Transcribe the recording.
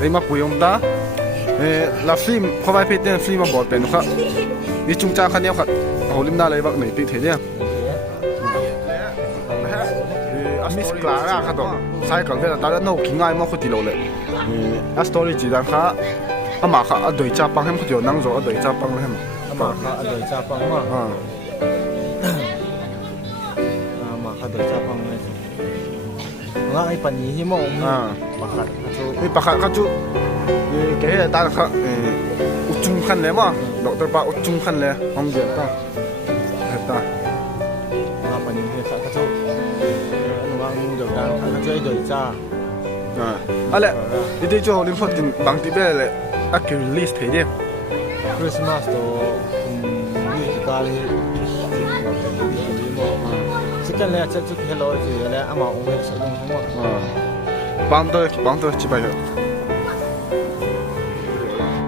ไอ้มาปุยองตาลาฟิล์มพอไปเพจเนี่ยฟิล์มมาบอดเป็นนะครับนี่จุงจ้าคันนี้ครับโหลิมน่าเลยบักไหนติดเทียนอามิสกลาร่าครับตัวใช้กันเนี่ยตอนนั้นโน้กินง่ายมากคนที่เราเลยอัสตอรี่จีดังค่ะอามาค่ะอดอยจ้าปังให้มันเดียวนั่งรออดอยจ้าปังเลยมั้งอามาค่ะอดอยจ้าปังมามาค่ะอดอยจ้าปังเลยงั้นไอ้ปัญญาที่มองมาค่ะจูไอ้ปากค่ะจูแกตาค่ะอุจุงขันเลยมั้งดอกเตอร์ปาอุจุงขันเลยห้องเดียวตาเห็นตาปัญญาที่ค่ะจูวางเดี๋ยวกันค่ะจูไอ้อดอยจ้าอะไรดีๆจู่ลิมพอดินบางทีเป็นอะไรอักเกอร์ลิสต์ให้ดิคริสต์มาสตัวยูทิการีสิกันเลยจะจุดเฮโลจีเลยอามาองค์เวสลงทั้งหมดบางตัวจิบไปเหรอ